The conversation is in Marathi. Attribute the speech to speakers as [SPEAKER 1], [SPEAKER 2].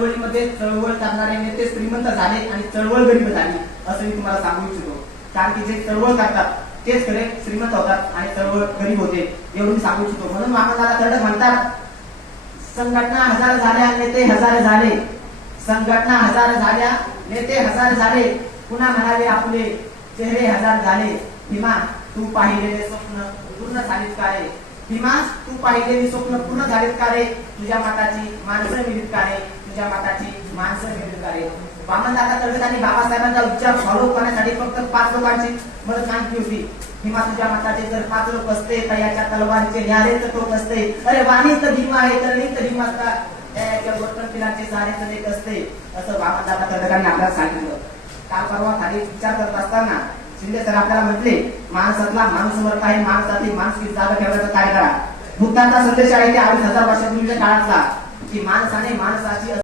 [SPEAKER 1] चळवळीमध्ये चळवळ करणारे नेते श्रीमंत झाले आणि चळवळ गरीब झाली असं मी तुम्हाला सांगू इच्छितो. कारण की जे चळवळ करतात तेच खरे श्रीमंत होतात आणि चळवळ गरीब होते एवढं मी सांगू इच्छितो. म्हणून मामादादा तरड म्हणतात संघटना हजार झाल्या नेते हजार झाले. संघटना हजार झाल्या नेते हजार झाले. पुन्हा म्हणाले आपले चेहरे हजार झाले. भीमा तू पाहिलेले स्वप्न पूर्ण झालीत का रे? भीमा तू पाहिलेली स्वप्न पूर्ण झालीत का रे? तुझ्या माताची माणसं मिळत का रे? तुझ्या माताची माणसं मिळत कार्य वामनदादा तळगत आणि बाबासाहेबांचा उच्चार फॉलो करण्यासाठी फक्त पाच लोकांची मदत मागितली होती. भीमा तुझ्या माताचे जर पाच लोक असते तर याच्या तलवारीचे न्यारे तर टोक असते. अरे वाणी तर भीमा आहे तर तर भीमा असता. त्याच्या गोष्ट पिलाचे सारे तर एक असते. असं वामनदादा तळगतांनी आपल्याला सांगितलं. काल परवा खाली विचार करत असताना शिंदे सर आपल्याला म्हटले माणसातला माणूस वर्ग आहे माणसातली माणसकी जागा ठेवण्याचं काय करा भूतांचा संदेश आहे की अडीच हजार वर्षापूर्वीच्या काळातला. की माणसाने माणसाची